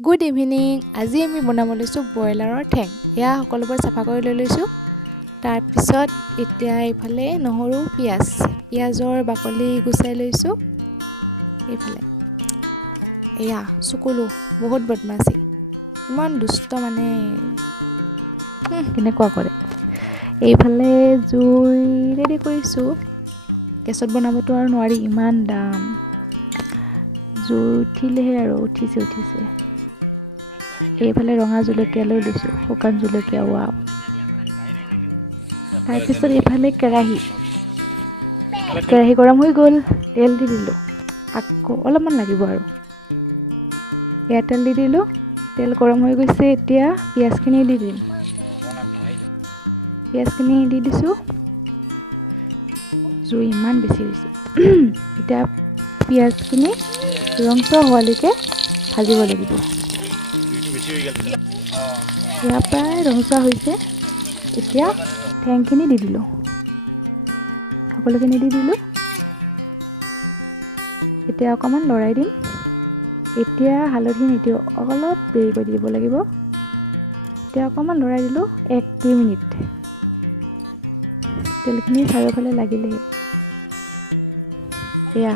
Good evening. আজি আমি বনাব লৈছোঁ ব্ৰইলাৰৰ ঠেং। এয়া সকলোবোৰ চাফা কৰি লৈ লৈছোঁ। তাৰপিছত এতিয়া এইফালে নহৰু পিঁয়াজৰ বাকলি গুচাই লৈছোঁ। এইফালে এয়া চকুলো বহুত বদমাছি, ইমান দুষ্ট মানে কেনেকুৱা কৰে। এইফালে জুই ৰেডি কৰিছোঁ। গেছত বনাবতো আৰু নোৱাৰি, ইমান দাম। জুই উঠিলেহে আৰু উঠিছে। এইফালে ৰঙা জলকীয়া লৈ লৈছোঁ, শুকান জলকীয়া। ৱাও। তাৰপিছত এইফালে কেৰাহী গৰম হৈ গ'ল, তেল দি দিলোঁ। আকৌ অলপমান লাগিব আৰু এয়া তেল দি দিলোঁ। তেল গৰম হৈ গৈছে, এতিয়া পিঁয়াজখিনি দি দিম। পিঁয়াজখিনি দি দিছোঁ। জুই ইমান বেছি হৈছে। এতিয়া পিঁয়াজখিনি ৰংচোৱা হোৱালৈকে ভাজিব লাগিব। ইয়াৰ প্ৰায় ৰঙচুৱা হৈছে। এতিয়া ঠেংখিনি দি দিলোঁ, সকলোখিনি দি দিলোঁ। এতিয়া অকণমান লৰাই দিম। এতিয়া হালধি নিদিওঁ, অলপ দেৰি কৰি দিব লাগিব। এতিয়া অকণমান লৰাই দিলোঁ, 1-2 মিনিট। তেলখিনি চাৰিওফালে লাগিলেই। এয়া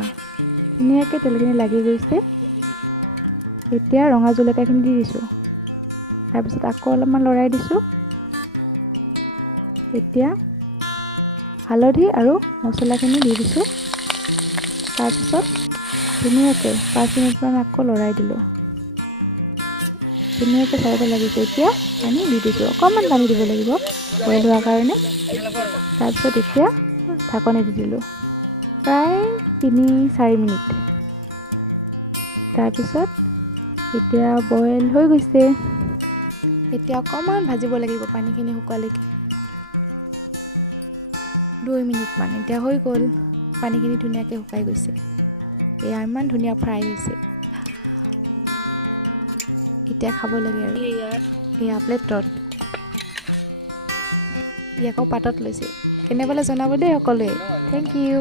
ধুনীয়াকৈ তেলখিনি লাগি গৈছে। এতিয়া ৰঙা জলকীয়াখিনি দি দিছোঁ। তাৰপিছত আকৌ অলপমান লৰাই দিছোঁ। এতিয়া হালধি আৰু মছলাখিনি দি দিছোঁ। তাৰপিছত ধুনীয়াকৈ 5 মিনিটমান আকৌ লৰাই দিলোঁ। ধুনীয়াকৈ চাৰিওফালে লাগিছে। এতিয়া পানী দি দিছোঁ, অকণমান পানী দিব লাগিব বইল হোৱাৰ কাৰণে। তাৰপিছত এতিয়া ঢাকনি দি দিলোঁ প্ৰায় 3-4 মিনিট। তাৰপিছত এতিয়া বইল হৈ গৈছে। এতিয়া অকণমান ভাজিব লাগিব, পানীখিনি শুকালৈকে। 2 মিনিটমান এতিয়া হৈ গ'ল। পানীখিনি ধুনীয়াকৈ শুকাই গৈছে। এয়া ইমান ধুনীয়া ফ্ৰাই হৈছে। এতিয়া খাব লাগে আৰু এয়া প্লেটত। ই আকৌ পাতত লৈছে। কেনে পালে জনাব দেই সকলোৱে। Thank U.